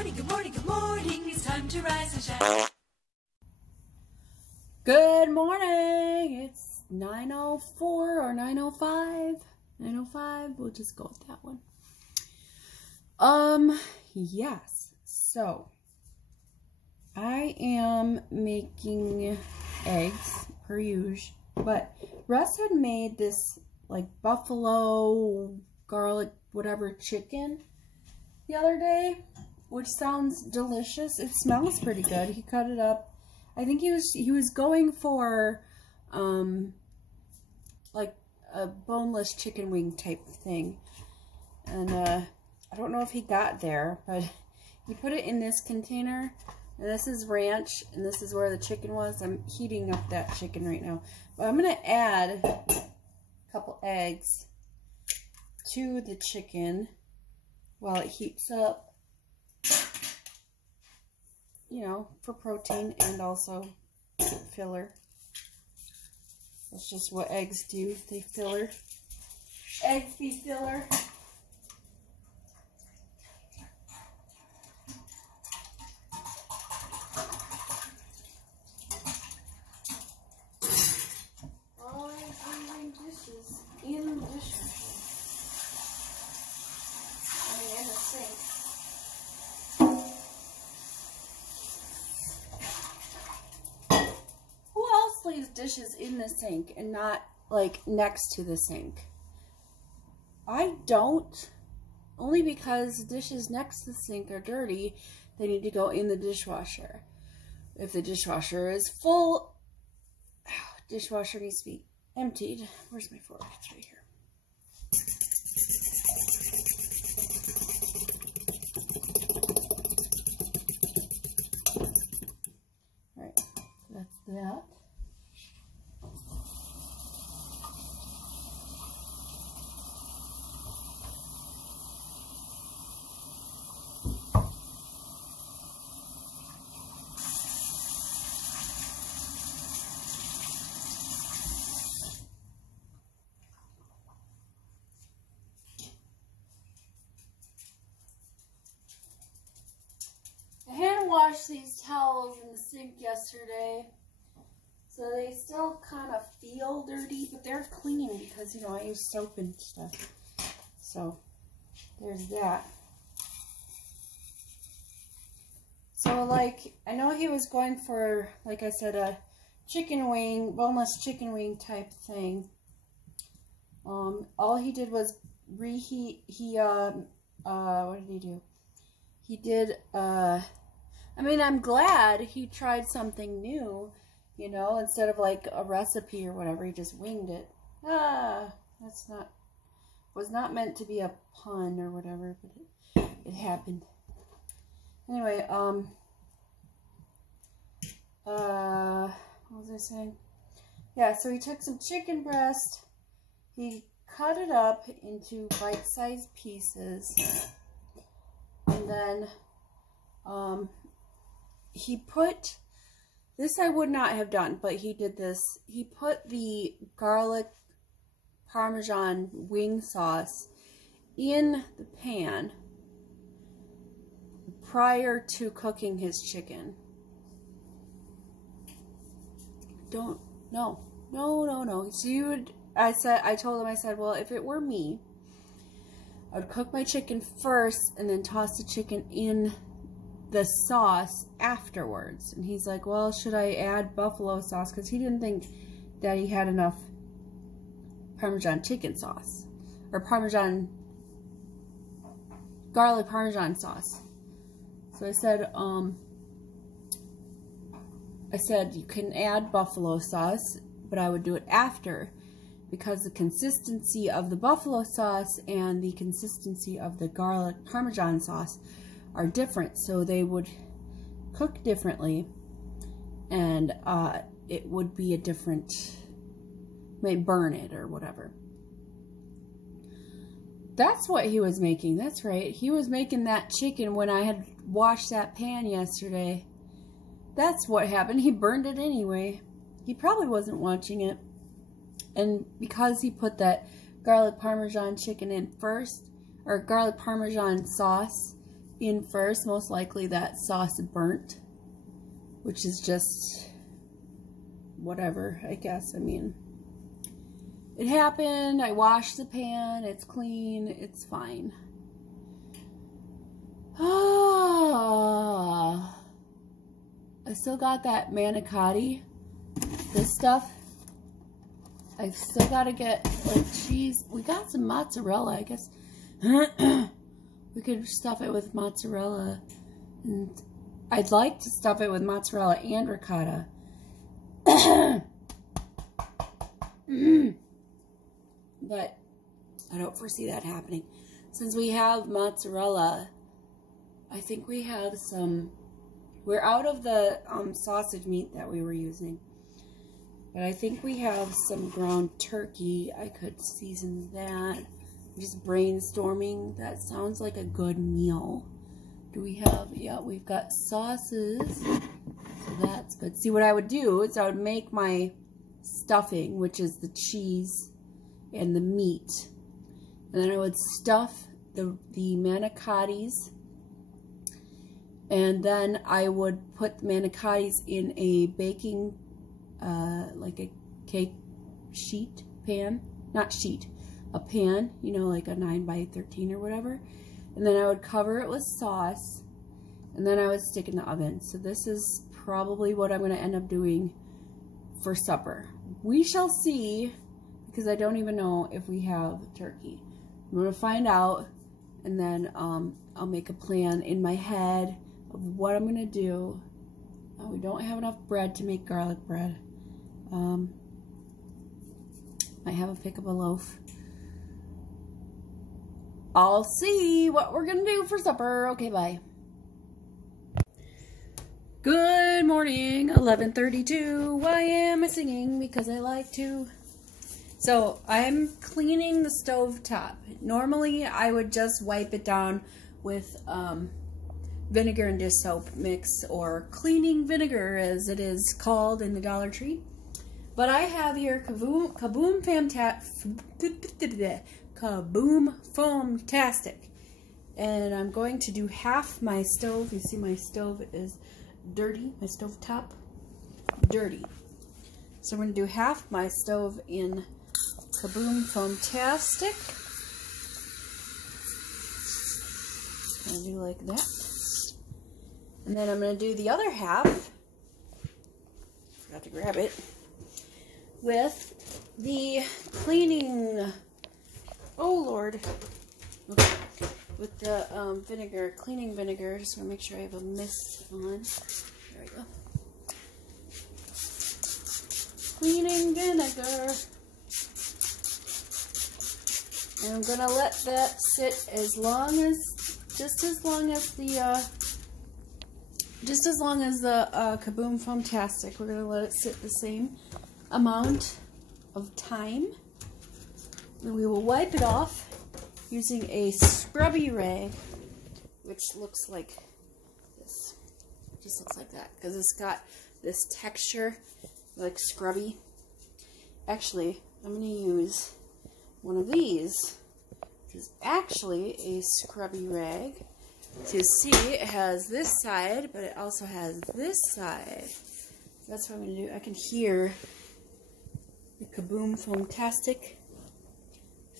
morning, good morning, good morning. It's time to rise and shine. Good morning. It's 9:04 or 9:05. 9:05. We'll just go with that one. Yes. So, I am making eggs per usual, but Russ had made this like buffalo garlic whatever chicken the other day, which sounds delicious. It smells pretty good. He cut it up. I think he was going for like a boneless chicken wing type thing, and I don't know if he got there, but he put it in this container, and this is ranch, and this is where the chicken was. I'm heating up that chicken right now, but I'm gonna add a couple eggs to the chicken while it heats up, you know, for protein and also filler. That's just what eggs do. They filler. Eggs be filler. All I'm doing dishes in the dishwasher. I mean, in the sink. Leaves dishes in the sink and not like next to the sink? I don't, only because dishes next to the sink are dirty. They need to go in the dishwasher. If the dishwasher is full, dishwasher needs to be emptied. Where's my fork? It's right here. All right, that's that. Washed these towels in the sink yesterday, so they still kind of feel dirty, but they're clean because, you know, I use soap and stuff. So there's that. So like, I know he was going for, like I said, a chicken wing, boneless chicken wing type thing. All he did was reheat. What did he do? He did I mean, I'm glad he tried something new, you know, instead of like a recipe or whatever, he just winged it. Was not meant to be a pun or whatever, but it happened. Anyway, what was I saying? Yeah, so he took some chicken breast, he cut it up into bite-sized pieces, and then, he put, this I would not have done, but he did this. He put the garlic Parmesan wing sauce in the pan prior to cooking his chicken. No. So I told him, I said, well, if it were me, I would cook my chicken first and then toss the chicken in the sauce afterwards. And he's like, well, should I add buffalo sauce? Because he didn't think that he had enough Parmesan chicken sauce or garlic Parmesan sauce. So I said you can add buffalo sauce, but I would do it after, because the consistency of the buffalo sauce and the consistency of the garlic Parmesan sauce are different, so they would cook differently, and it would be a different, may burn it or whatever. That's what he was making. That's right, he was making that chicken when I had washed that pan yesterday. That's what happened. He burned it anyway. He probably wasn't watching it, and because he put that garlic Parmesan chicken in first, or garlic Parmesan sauce in first, most likely that sauce burnt, which is just whatever, I guess. I mean, it happened. I washed the pan. It's clean. It's fine. Ah, I still got that manicotti. This stuff. I've still got to get like cheese. We got some mozzarella, I guess. We could stuff it with mozzarella. And I'd like to stuff it with mozzarella and ricotta. But I don't foresee that happening. Since we have mozzarella, I think we have some... We're out of the sausage meat that we were using. But I think we have some ground turkey. I could season that. I'm just brainstorming. That sounds like a good meal. Do we have... Yeah, we've got sauces. So that's good. See, what I would do is I would make my stuffing, which is the cheese and the meat. And then I would stuff the manicottis. And then I would put the manicottis in a baking, like a cake sheet pan. Not sheet, a pan, you know, like a 9x13 or whatever. And then I would cover it with sauce. And then I would stick in the oven. So this is probably what I'm going to end up doing for supper. We shall see, because I don't even know if we have turkey. I'm going to find out, and then I'll make a plan in my head of what I'm going to do. We don't have enough bread to make garlic bread. I have to pick up a loaf. I'll see what we're going to do for supper. Okay, bye. Good morning, 11:32. Why am I singing? Because I like to. So I'm cleaning the stove top. Normally I would just wipe it down with vinegar and dish soap mix, or cleaning vinegar as it is called in the Dollar Tree. But I have here Kaboom Foamtastic. And I'm going to do half my stove. You see my stove is dirty, my stove top dirty. So I'm going to do half my stove in Kaboom Foamtastic. I'm going to do like that. And then I'm going to do the other half, forgot to grab it, with the cleaning, oh Lord, okay. With the vinegar, cleaning vinegar. Just want to make sure I have a mist on. There we go. Cleaning vinegar. And I'm gonna let that sit just as long as the Kaboom Foamtastic. We're gonna let it sit the same amount of time. Then we will wipe it off using a scrubby rag, which looks like this. It just looks like that because it's got this texture like scrubby. Actually, I'm going to use one of these, which is actually a scrubby rag. So you see, it has this side, but it also has this side. That's what I'm going to do. I can hear the Kaboom Foamtastic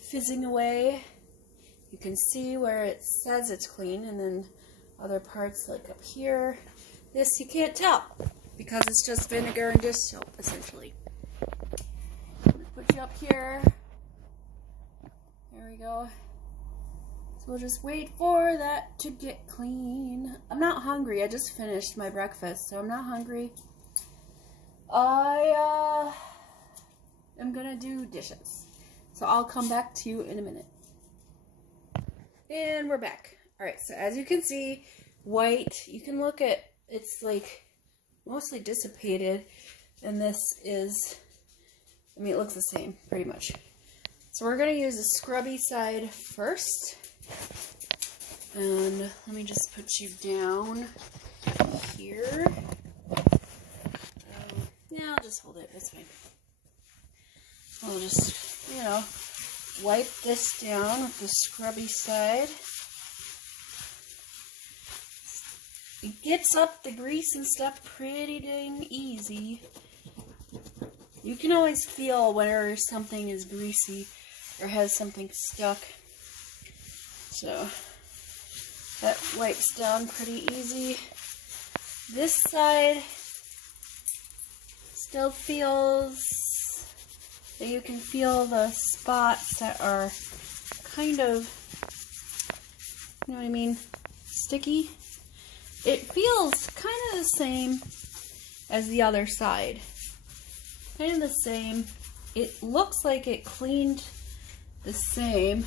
fizzing away. You can see where it says it's clean, and then other parts like up here. This you can't tell because it's just vinegar and dish soap, essentially. I'm gonna put you up here. There we go. So we'll just wait for that to get clean. I'm not hungry. I just finished my breakfast, so I'm not hungry. I am gonna do dishes. So I'll come back to you in a minute. And we're back. Alright, so as you can see, white, you can look at, it's like mostly dissipated, and this is, I mean, it looks the same, pretty much. So we're going to use the scrubby side first. And let me just put you down here. Yeah, I'll just hold it, that's fine. I'll just, you know, wipe this down with the scrubby side. it gets up the grease and stuff pretty dang easy. You can always feel whenever something is greasy or has something stuck. So that wipes down pretty easy. This side still feels that you can feel the spots that are kind of, you know what I mean, sticky. It feels kind of the same as the other side. Kind of the same. It looks like it cleaned the same.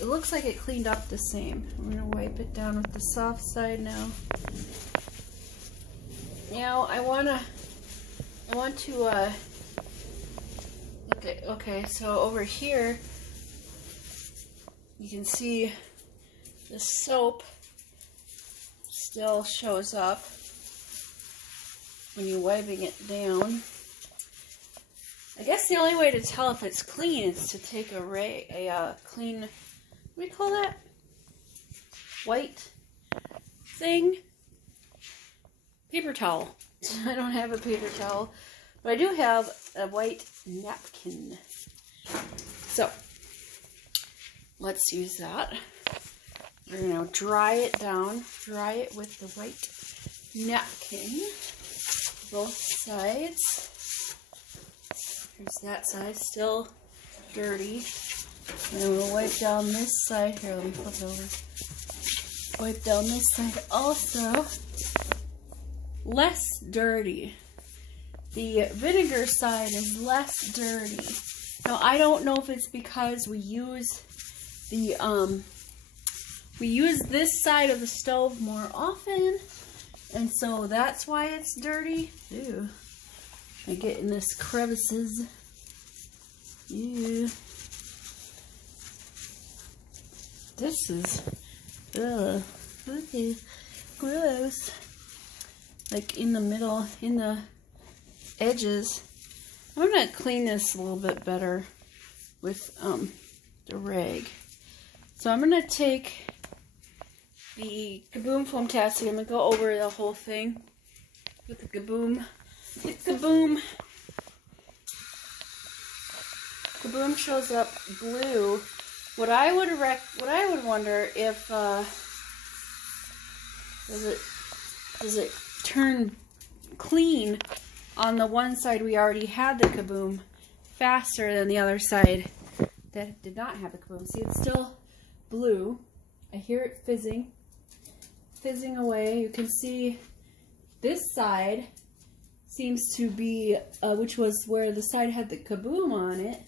It looks like it cleaned up the same. I'm going to wipe it down with the soft side now. Now I want to okay, so over here you can see the soap still shows up when you're wiping it down. I guess the only way to tell if it's clean is to take a clean, what do you call that? White thing? Paper towel. I don't have a paper towel, but I do have a white napkin. So, let's use that. We're going to dry it down. Dry it with the white napkin. Both sides. Here's that side, still dirty. And we'll wipe down this side. Here, let me flip it over. Wipe down this side also. Less dirty. The vinegar side is less dirty. Now, I don't know if it's because we use this side of the stove more often, and so that's why it's dirty. Ew. I get in this crevices. Ew. This is, ugh, okay, gross. Like in the middle, in the edges. I'm gonna clean this a little bit better with the rag. So I'm gonna take the Kaboom Foamtastic. I'm gonna go over the whole thing with the Kaboom. The Kaboom. Kaboom shows up blue. What I would wonder if does it turn clean on the one side we already had the Kaboom faster than the other side that did not have the Kaboom. See, it's still blue. I hear it fizzing away. You can see this side seems to be, which was where the side had the Kaboom on it.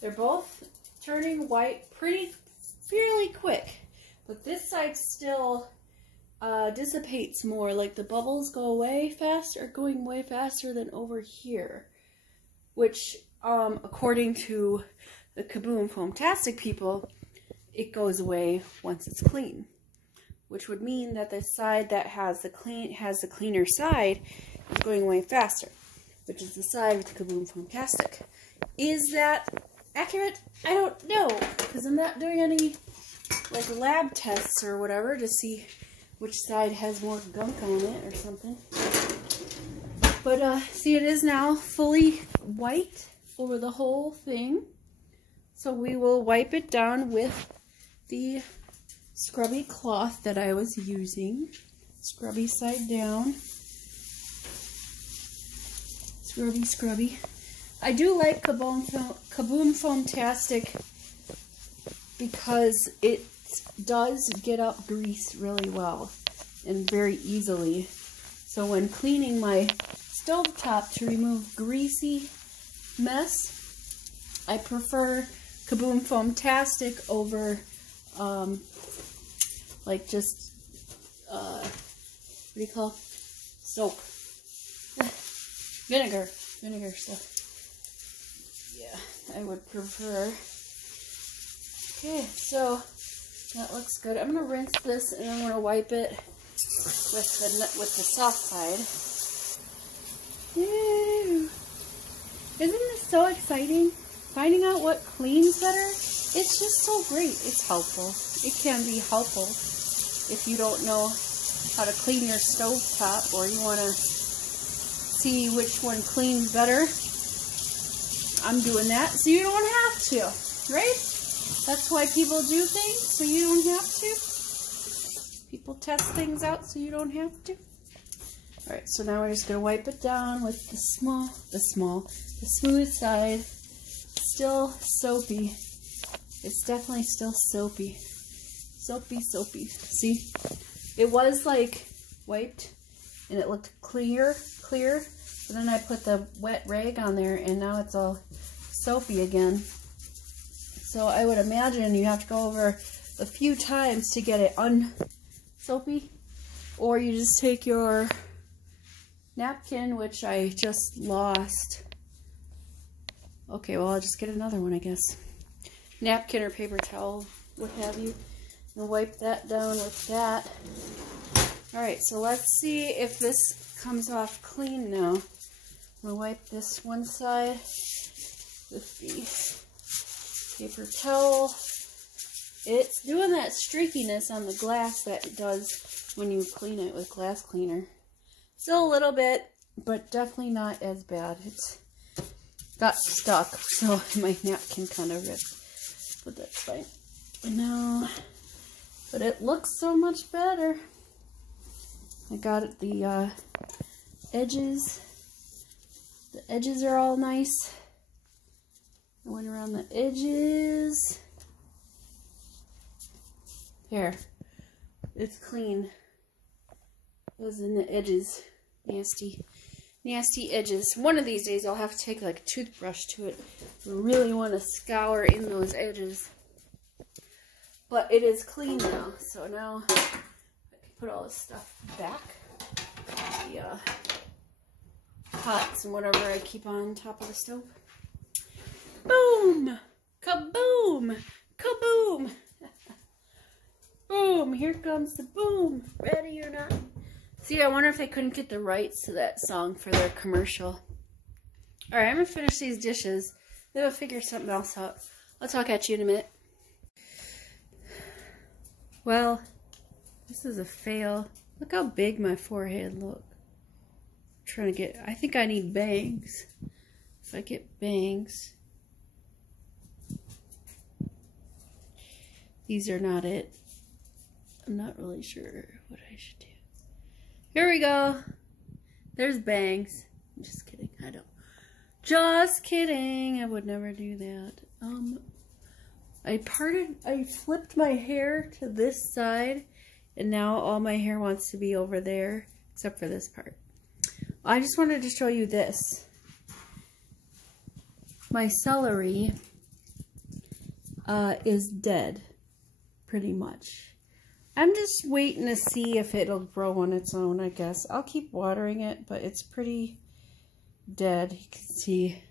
They're both turning white fairly quick, but this side still dissipates more. Like the bubbles go away faster, going way faster than over here, which according to the Kaboom Foamtastic people, it goes away once it's clean, which would mean that the side that has the cleaner side is going away faster, which is the side with the Kaboom Foamtastic. Is that accurate? I don't know, because I'm not doing any like lab tests or whatever to see which side has more gunk on it or something. But see, it is now fully white over the whole thing. So we will wipe it down with the scrubby cloth that I was using. Scrubby side down. Scrubby, scrubby. I do like Kaboom Foamtastic because it does get up grease really well and very easily. So when cleaning my stovetop to remove greasy mess, I prefer Kaboom Foamtastic over like just what do you call it? Soap. Vinegar stuff. Yeah, I would prefer. Okay, so that looks good. I'm gonna rinse this and I'm gonna wipe it with the soft side. Yay! Isn't this so exciting? Finding out what cleans better? It's just so great. It's helpful. It can be helpful. if you don't know how to clean your stove top, or you want to see which one cleans better, I'm doing that so you don't have to, right? That's why people do things, so you don't have to. People test things out so you don't have to. Alright, so now we're just going to wipe it down with the smooth side. Still soapy. It's definitely still soapy. Soapy. See? It was like wiped and it looked clear. But then I put the wet rag on there and now it's all soapy again. So I would imagine you have to go over a few times to get it unsoapy. Or you just take your napkin, which I just lost. Okay, well, I'll just get another one, I guess. Napkin or paper towel, what have you. And wipe that down with that. Alright, so let's see if this comes off clean now. I'm going to wipe this one side with the paper towel. It's doing that streakiness on the glass that it does when you clean it with glass cleaner. Still a little bit, but definitely not as bad. It's got stuck, so my napkin kind of ripped. But that's fine. No, but it looks so much better. I got it, the edges. The edges are all nice. I went around the edges. There. It's clean. It was in the edges. Nasty edges. One of these days I'll have to take like a toothbrush to it. I really want to scour in those edges. But it is clean now. So now I can put all this stuff back. The pots and whatever I keep on top of the stove. Boom! Kaboom! Kaboom! Boom! Here comes the boom. Ready or not? See, I wonder if they couldn't get the rights to that song for their commercial. Alright, I'm going to finish these dishes. Then I'll figure something else out. I'll talk at you in a minute. Well, this is a fail. Look how big my forehead looks. Trying to get, I think I need bangs. If I get bangs. These are not it. I'm not really sure what I should do. Here we go. There's bangs. I'm just kidding. I don't. Just kidding. I would never do that. I flipped my hair to this side, and now all my hair wants to be over there, except for this part. I just wanted to show you this. My celery is dead, pretty much. I'm just waiting to see if it'll grow on its own, I guess. I'll keep watering it, but it's pretty dead. You can see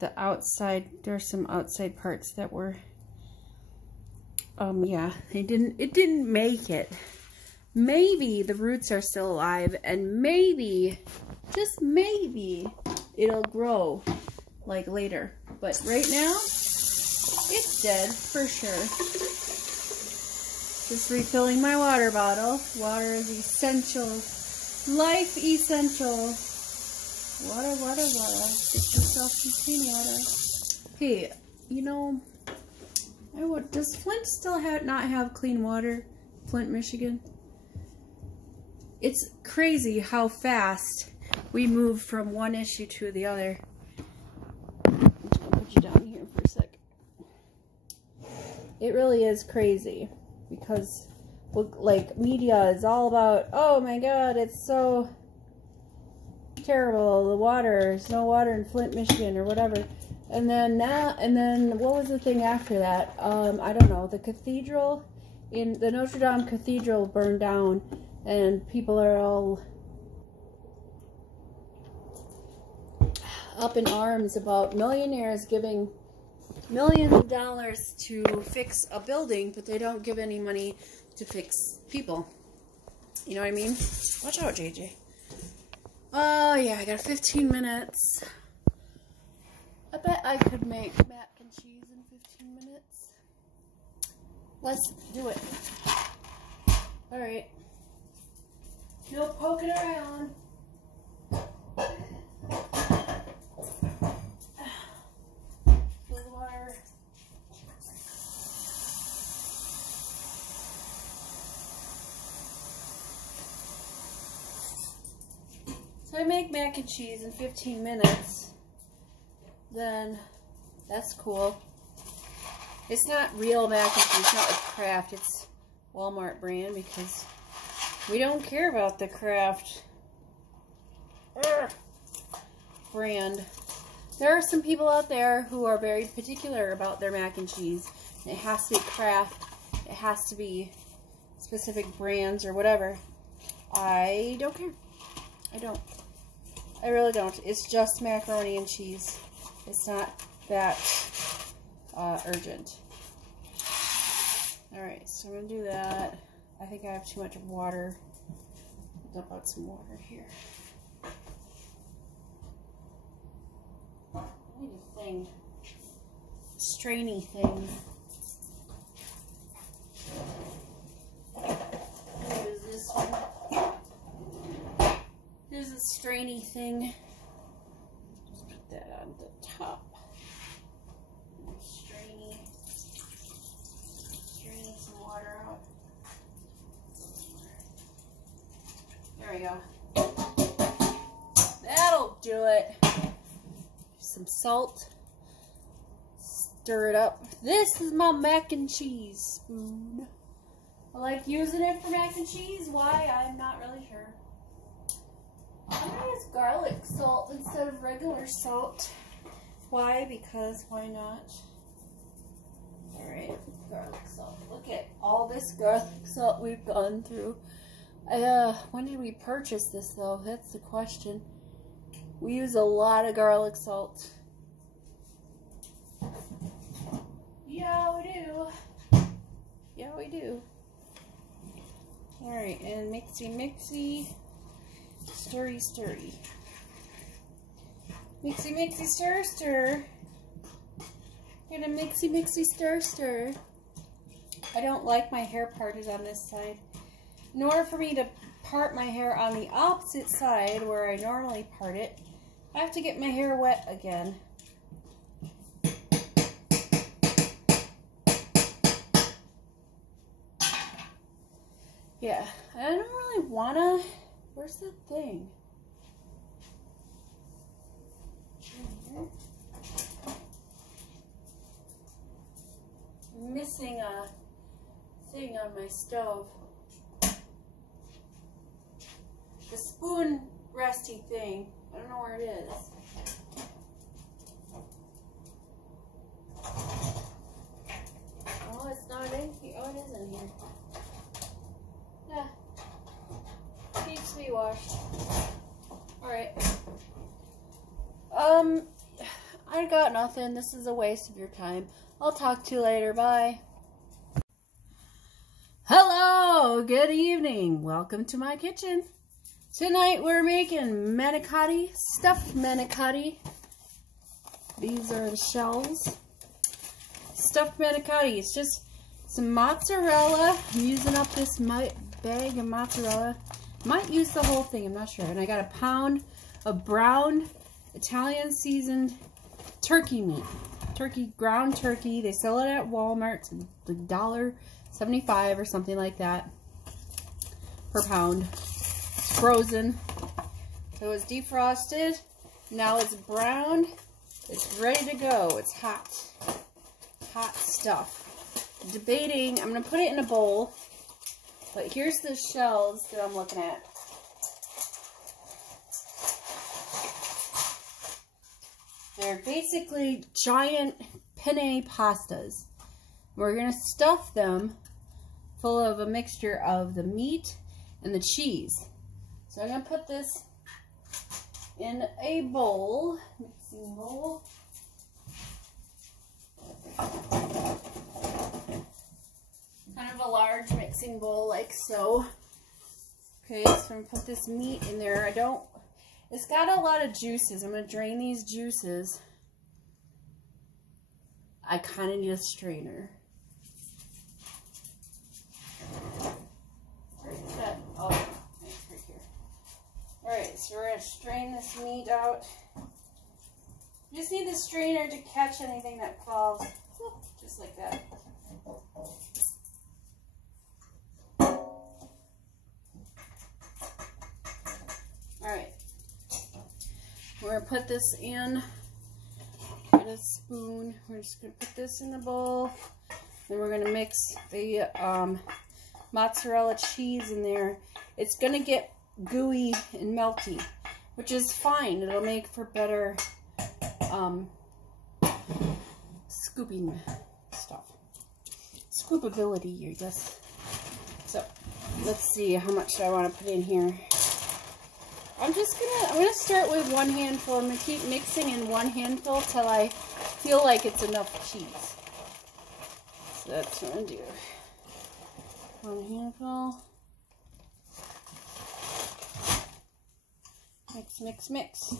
the outside, there's some outside parts that were, yeah, it didn't make it. Maybe the roots are still alive, and maybe, just maybe, it'll grow, like, later. But right now, it's dead, for sure. Just refilling my water bottle. Water is essential. Life essential. Water. Get yourself some clean water. Hey, you know, does Flint still not have clean water? Flint, Michigan? It's crazy how fast we move from one issue to the other. I'm just gonna put you down here for a sec. It really is crazy. Because, like, media is all about, oh my god, it's so terrible, the water, there's no water in Flint, Michigan, or whatever. And then what was the thing after that? I don't know, the cathedral, the Notre Dame Cathedral burned down, and people are all up in arms about millionaires giving millions of dollars to fix a building, but they don't give any money to fix people. You know what I mean? Watch out, JJ. Oh, yeah, I got 15 minutes. I bet I could make mac and cheese in 15 minutes. Let's do it. Alright. No poking around. Fill the water. So I make mac and cheese in 15 minutes. Then that's cool. It's not real mac and cheese, it's not like Kraft, it's Walmart brand because we don't care about the Kraft brand. There are some people out there who are very particular about their mac and cheese. It has to be Kraft, it has to be specific brands or whatever. I don't care. I don't. I really don't. It's just macaroni and cheese. It's not that urgent. Alright, so I'm going to do that. I think I have too much water. I'll dump out some water here. I need a thing. A strainy thing. Use this one. Here's a strainy thing. Just put that on the top. Strainy some water out. There we go. That'll do it. Some salt. Stir it up. This is my mac and cheese spoon. I like using it for mac and cheese. Why? I'm not really sure. I'm going to use garlic salt instead of regular salt. Why? Because why not? Alright, garlic salt. Look at all this garlic salt we've gone through. When did we purchase this though? That's the question. We use a lot of garlic salt. Yeah, we do. Yeah, we do. Alright, and mixy. Stirry. Mixy, stir. Gonna mixy, stir. I don't like my hair parted on this side. In order for me to part my hair on the opposite side where I normally part it, I have to get my hair wet again. Yeah, I don't really wanna. Where's the thing? I'm missing a thing on my stove. The spoon resty thing. I don't know where it is. Oh, it's not in here. Oh, it is in here. Yeah. Needs to be washed. Alright. I got nothing. This is a waste of your time. I'll talk to you later. Bye. Hello, good evening. Welcome to my kitchen. Tonight we're making manicotti, stuffed manicotti. These are the shells. Stuffed manicotti. It's just some mozzarella. I'm using up this bag of mozzarella. Might use the whole thing, I'm not sure. And I got a pound of brown Italian seasoned turkey meat. Ground turkey. They sell it at Walmart. It's like $1.75 or something like that per pound. It's frozen. So it's defrosted. Now it's brown. It's ready to go. It's hot. Hot stuff. I'm debating. I'm going to put it in a bowl. But here's the shells that I'm looking at. They're basically giant penne pastas. We're going to stuff them full of a mixture of the meat and the cheese. So I'm going to put this in a bowl, mixing bowl. Kind of a large mixing bowl like so. Okay, so I'm going to put this meat in there. It's got a lot of juices. I'm going to drain these juices. I kind of need a strainer. so we're going to strain this meat out. You just need the strainer to catch anything that falls. Just like that. Alright. We're going to put this in. Get a spoon. We're just going to put this in the bowl. Then we're going to mix the mozzarella cheese in there. It's going to get gooey and melty, which is fine. It'll make for better scooping stuff. Scoopability, I guess. So, let's see how much I want to put in here. I'm gonna start with one handful. I'm gonna keep mixing in one handful till I feel like it's enough cheese. So that's what I'm gonna do. One handful. Mix, mix, mix.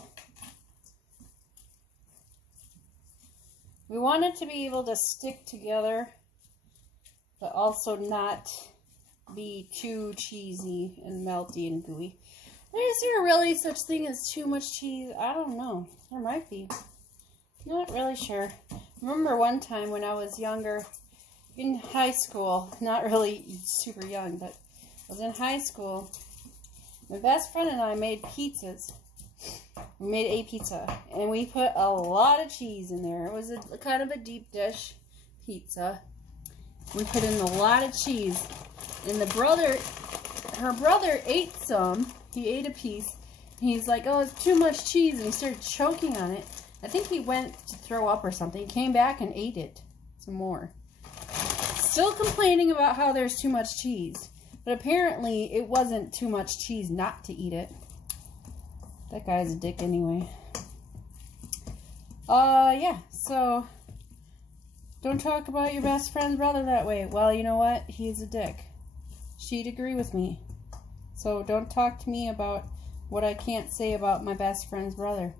We want it to be able to stick together, but also not be too cheesy and melty and gooey. Is there really such thing as too much cheese? I don't know. There might be. Not really sure. Remember one time when I was younger, in high school, not really super young, but I was in high school, my best friend and I made pizzas. We made a pizza, and we put a lot of cheese in there. It was a kind of a deep dish pizza. We put in a lot of cheese, and her brother ate some. He ate a piece. And he's like, oh, it's too much cheese, and he started choking on it. I think he went to throw up or something. He came back and ate it some more. Still complaining about how there's too much cheese. But apparently, it wasn't too much cheese not to eat it. That guy's a dick anyway. Yeah, so don't talk about your best friend's brother that way. Well, you know what? He's a dick. She'd agree with me. So don't talk to me about what I can't say about my best friend's brother.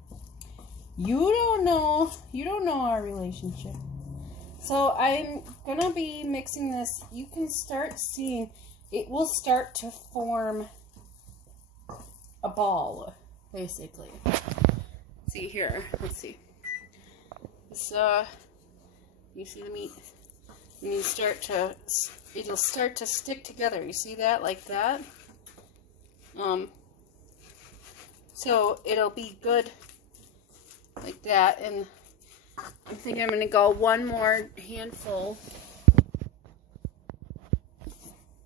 You don't know our relationship. So I'm gonna be mixing this. You can start seeing, it will start to form a ball, basically. See here, let's see. This, you see the meat? And it'll start to stick together. You see that, like that? So it'll be good like that, and I'm thinking I'm going to go one more handful.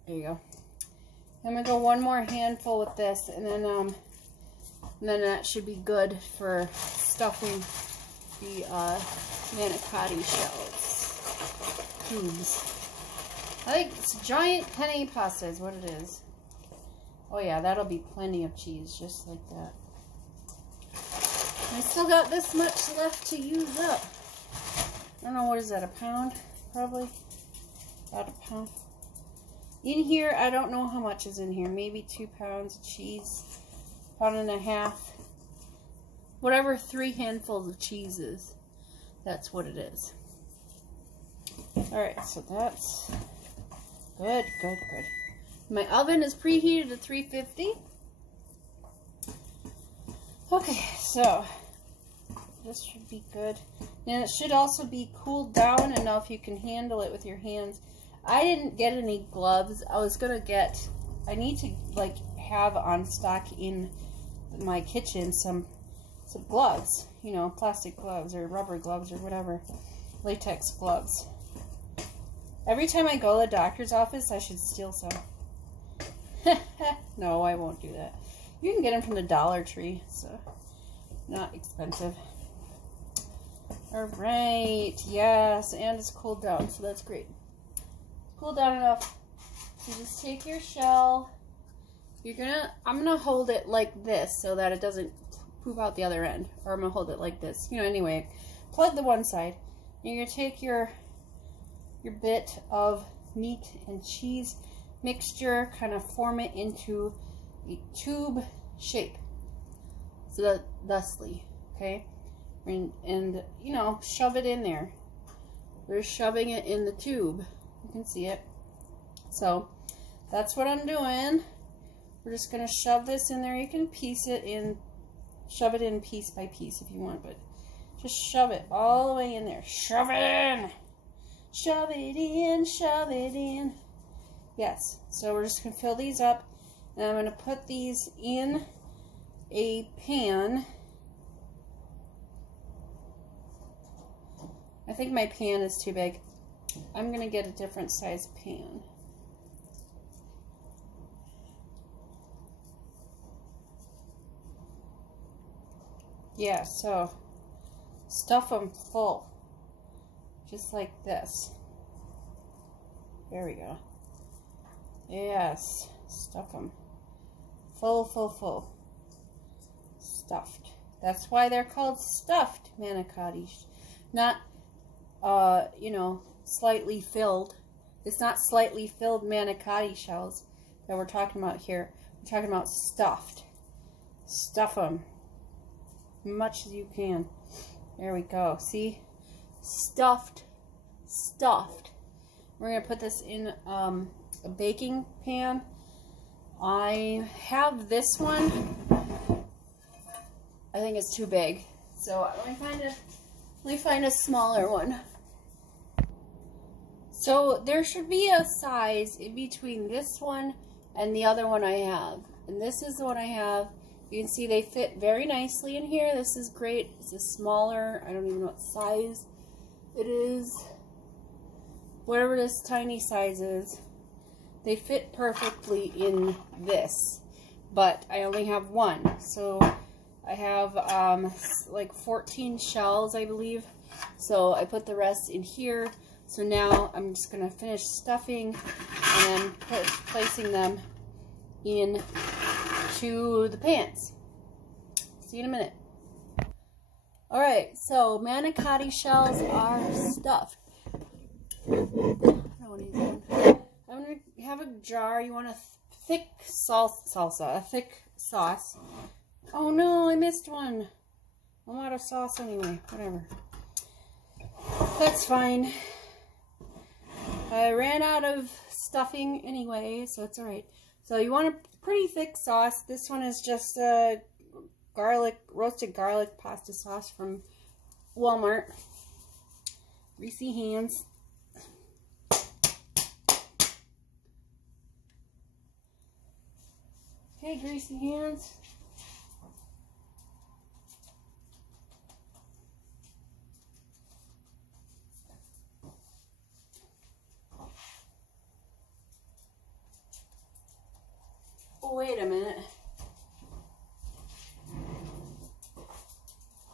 There you go. I'm going to go one more handful with this, and then that should be good for stuffing the manicotti shells. Cubes. I think it's giant penne pasta is what it is. Oh yeah, that'll be plenty of cheese, just like that. I still got this much left to use up. I don't know, what is that, a pound? Probably about a pound. In here, I don't know how much is in here. Maybe 2 pounds of cheese, pound and a half. Whatever 3 handfuls of cheese is, that's what it is. Alright, so that's good, good, good. My oven is preheated to 350. Okay, so this should be good. And it should also be cooled down enough you can handle it with your hands. I didn't get any gloves. I need to like have on stock in my kitchen some gloves, you know, plastic gloves or rubber gloves or whatever, latex gloves. Every time I go to the doctor's office, I should steal some. No, I won't do that. You can get them from the Dollar Tree, so not expensive. Alright, yes, and it's cooled down, so that's great. Cooled down enough. So just take your shell. I'm gonna hold it like this so that it doesn't poop out the other end. Or I'm gonna hold it like this. You know, anyway, plug the one side. And you're gonna take your bit of meat and cheese mixture, kind of form it into a tube shape. So that thusly, okay? And you know, shove it in there. We're shoving it in the tube. You can see it. So that's what I'm doing. We're just going to shove this in there. You can piece it in, shove it in piece by piece if you want, but just shove it all the way in there. Shove it in! Shove it in, shove it in. Yes, so we're just going to fill these up, and I'm going to put these in a pan. I think my pan is too big. I'm going to get a different size pan. Yeah, so stuff them full, just like this. There we go. Yes, stuff them full, full, full. Stuffed. That's why they're called stuffed manicotti, not, you know, slightly filled. It's not slightly filled manicotti shells that we're talking about here. We're talking about stuffed. Stuff them much as you can. There we go. See? Stuffed. Stuffed. We're going to put this in a baking pan. I have this one. I think it's too big. So let me find a smaller one. So there should be a size in between this one and the other one I have. And this is the one I have. You can see they fit very nicely in here. This is great. It's a smaller, I don't even know what size it is. Whatever this tiny size is. They fit perfectly in this. But I only have one. So I have like 14 shells, I believe. So I put the rest in here. So now I'm just going to finish stuffing and then placing them in to the pans. See you in a minute. Alright, so manicotti shells are stuffed. I don't know what he's doing. I'm going to have a jar. You want a thick salsa, a thick sauce. Oh no, I missed one. I'm out of sauce anyway. Whatever. That's fine. I ran out of stuffing anyway, so it's alright. So you want a pretty thick sauce. This one is just roasted garlic pasta sauce from Walmart. Greasy hands. Okay, greasy hands. Oh, wait a minute.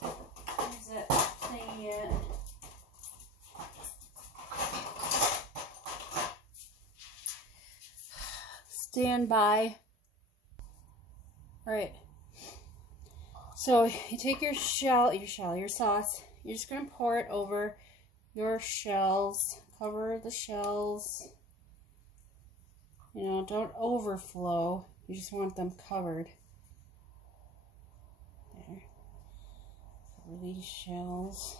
Where's that thing at? Stand by. Alright. So you take your sauce. You're just going to pour it over your shells. Cover the shells. You know, don't overflow. You just want them covered. There. Cover these shells.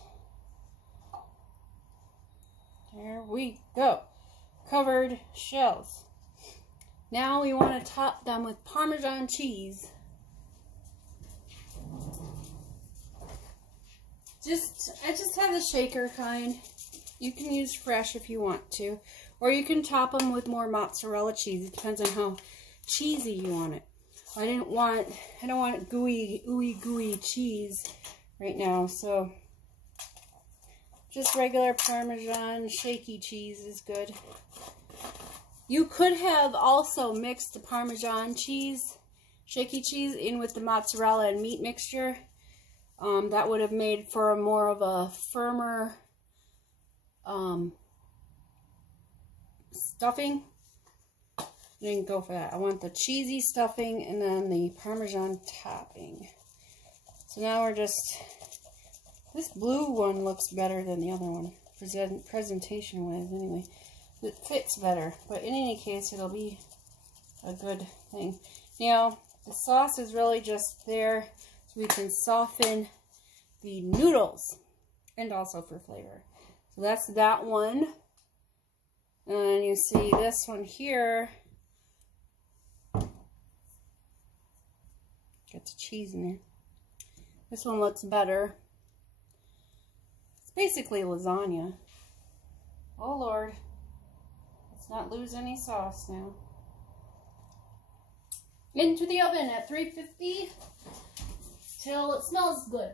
There we go. Covered shells. Now we want to top them with Parmesan cheese. I just have the shaker kind. You can use fresh if you want to. Or you can top them with more mozzarella cheese. It depends on how cheesy you want it. I don't want gooey, gooey cheese right now. So just regular Parmesan shaky cheese is good. You could have also mixed the Parmesan cheese, shaky cheese, in with the mozzarella and meat mixture. That would have made for a more of a firmer stuffing. I didn't go for that. I want the cheesy stuffing and then the Parmesan topping. So now we're just, this blue one looks better than the other one, presentation wise anyway. It fits better, but in any case it'll be a good thing. Now the sauce is really just there so we can soften the noodles and also for flavor. So that's that one. And you see this one here. Got the cheese in there. This one looks better. It's basically lasagna. Oh Lord. Let's not lose any sauce now. Into the oven at 350 till it smells good.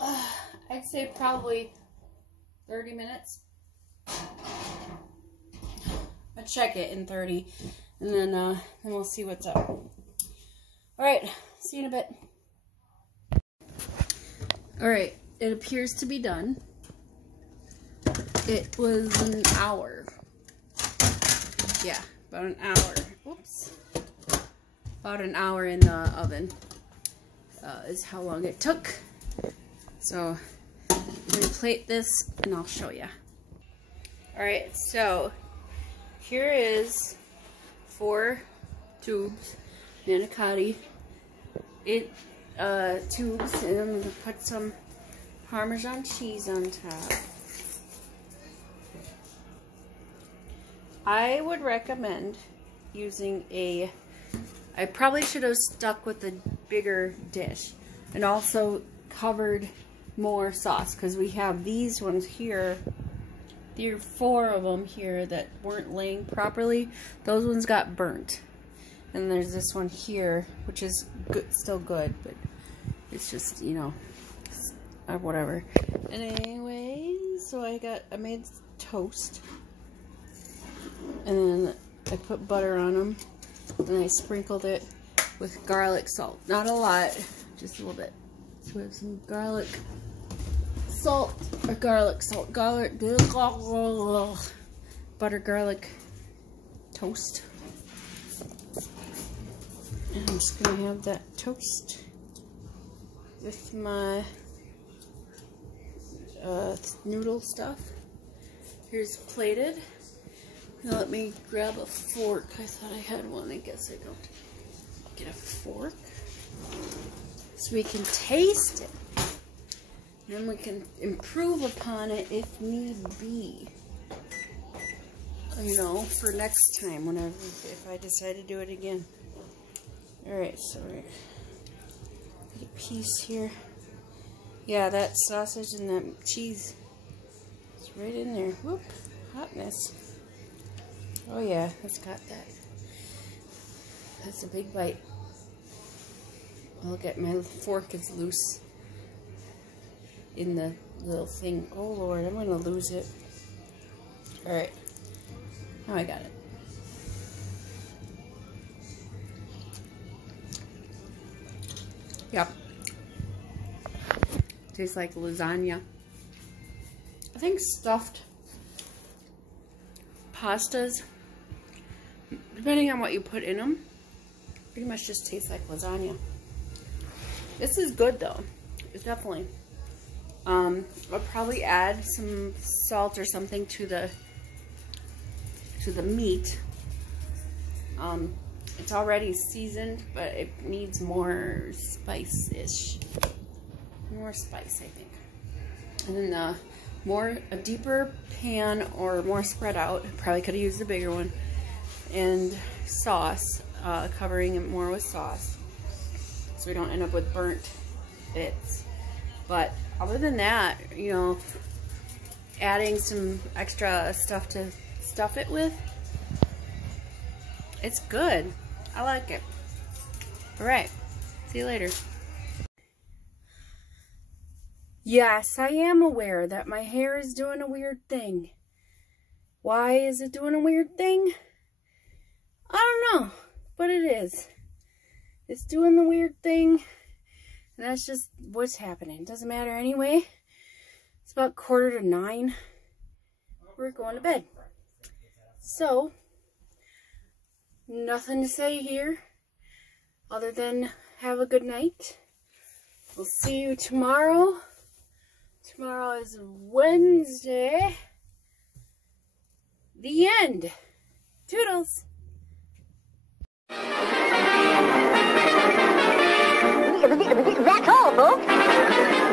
I'd say probably 30 minutes. I'll check it in 30 and then we'll see what's up. Alright, see you in a bit. Alright, it appears to be done. It was an hour. Yeah, about an hour. Whoops. About an hour in the oven is how long it took. So, I'm going to plate this and I'll show you. Alright, so here is 4 tubes, manicotti, tubes, and I'm going to put some Parmesan cheese on top. I would recommend using I probably should have stuck with a bigger dish and also covered more sauce because we have these ones here. There are 4 of them here that weren't laying properly. Those ones got burnt. And there's this one here, which is good, still good, but it's just, you know, whatever. And anyway, so I made toast. And then I put butter on them. And I sprinkled it with garlic salt. Not a lot, just a little bit. So we have some garlic salt, or garlic salt, butter garlic toast. And I'm just going to have that toast with my noodle stuff. Here's plated. Now let me grab a fork. I thought I had one. I guess I don't. Get a fork so we can taste it. Then we can improve upon it if need be. You know, for next time, if I decide to do it again. Alright, so we're get a piece here. Yeah, that sausage and that cheese is right in there. Whoop, hotness. Oh yeah, it's got that. That's a big bite. Look at my fork is loose in the little thing. Oh Lord, I'm gonna lose it. Alright. Now I got it. Yep. Tastes like lasagna. I think stuffed pastas, depending on what you put in them, pretty much just tastes like lasagna. This is good though. It's definitely. I'll probably add some salt or something to the meat. It's already seasoned, but it needs more spice-ish. More spice, I think. And then a deeper pan or more spread out. Probably could have used a bigger one. And sauce, covering it more with sauce, so we don't end up with burnt bits. But other than that, you know, adding some extra stuff to stuff it with, it's good. I like it. Alright, see you later. Yes, I am aware that my hair is doing a weird thing. Why is it doing a weird thing? I don't know, but it is. It's doing the weird thing, and that's just what's happening. It doesn't matter anyway. It's about 8:45. We're going to bed. So, nothing to say here other than have a good night. We'll see you tomorrow. Tomorrow is Wednesday. The end. Toodles. That's all, folks.